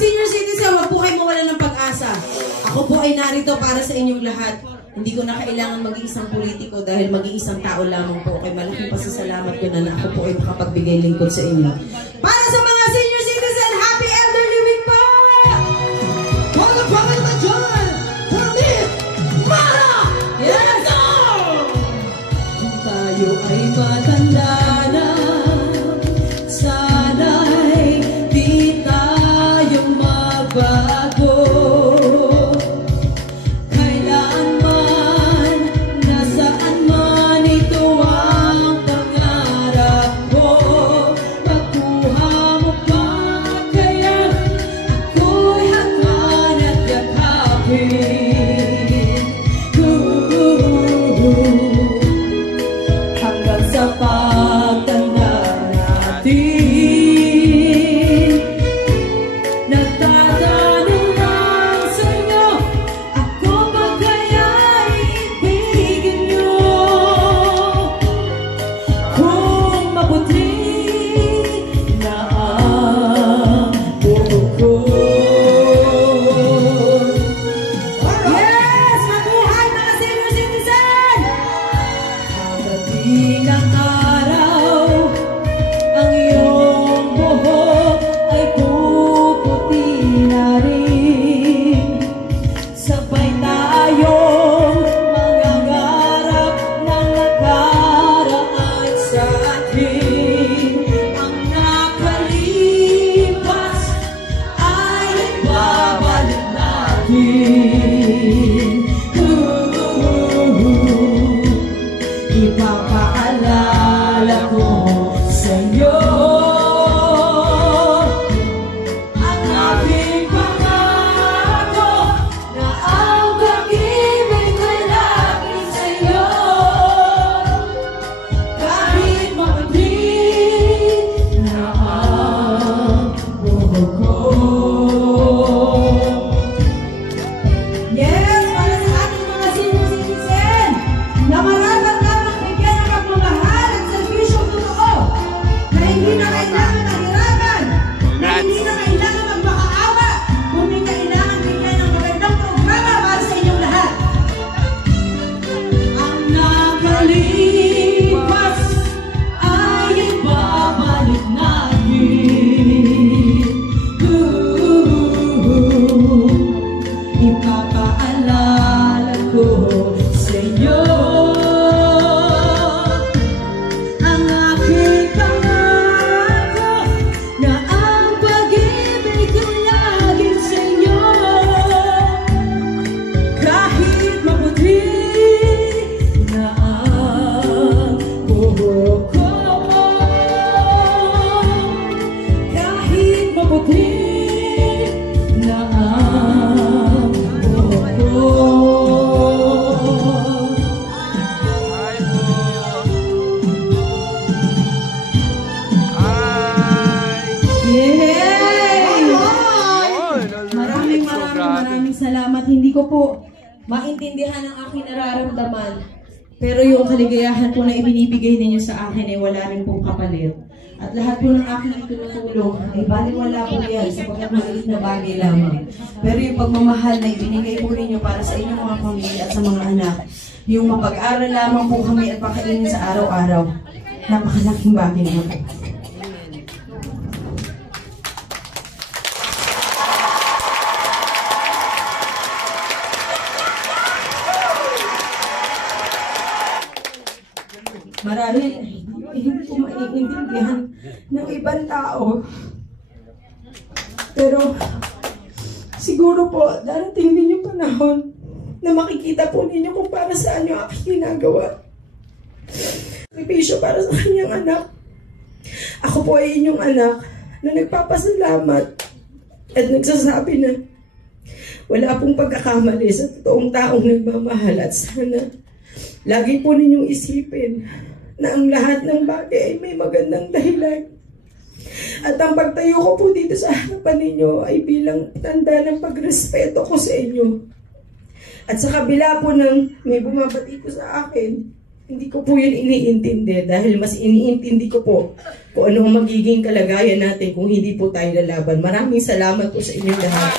senior citizen, wag po kayo mawala ng pag-asa. Ako po ay narito para sa inyong lahat. Hindi ko na kailangan maging isang politiko dahil maging isang tao lamang po. Kaya malaking pasasalamat ko na ako po ay makapagbigay lingkod sa inyo. Para sa mga senior citizen, Happy Elderly Week po! Mga pangalaman dyan! Tamit! Mara! Yes! Go! Kung tayo ay matanda na, sana'y di tayo mabago. Ipapaalala ko sa'yo ang aking pangako na ang pag-ibig ko'y laging sa'yo. Kahit mapaglit na ang buhok ko. Yes, para sa ating mga senior citizen na marapat hindi na kailangan mahirapan, na hindi na kailangan magmakaawa, kundi kailangan bigyan ng magandang programa para sa inyong lahat. Ang nakalipas ay ibabalik natin. Ipapaalala ko sa inyo ang aking salamat. Hindi ko po maintindihan ang aking nararamdaman. Pero yung kaligayahan po na ibinibigay ninyo sa akin ay wala rin pong kapalit. At lahat po ng aking itutulong ay baliwala po yan sapagkat maliit na bagay lamang. Pero yung pagmamahal na ibinigay po ninyo para sa inyong mga pamilya at sa mga anak, yung mapag-aral lamang po kami at pakainin sa araw-araw, napakalaking bagay na po. Marahil hindi ko maiintindihan ng ibang tao. Pero siguro po, darating din yung panahon na makikita po ninyo kung para saan yung aking ginagawa. Sakripisyo para sa kanyang anak. Ako po ay inyong anak na nagpapasalamat at nagsasabi na wala pong pagkakamali sa totoong taong nagmamahal at sana lagi po ninyong isipin na ang lahat ng bagay ay may magandang dahilan. At ang pagtayo ko po dito sa harapan ninyo ay bilang tanda ng pagrespeto ko sa inyo. At sa kabila po ng may bumabati po sa akin, Hindi ko po yun iniintindi dahil mas iniintindi ko po kung ano ang magiging kalagayan natin kung hindi po tayo lalaban. Maraming salamat po sa inyong lahat.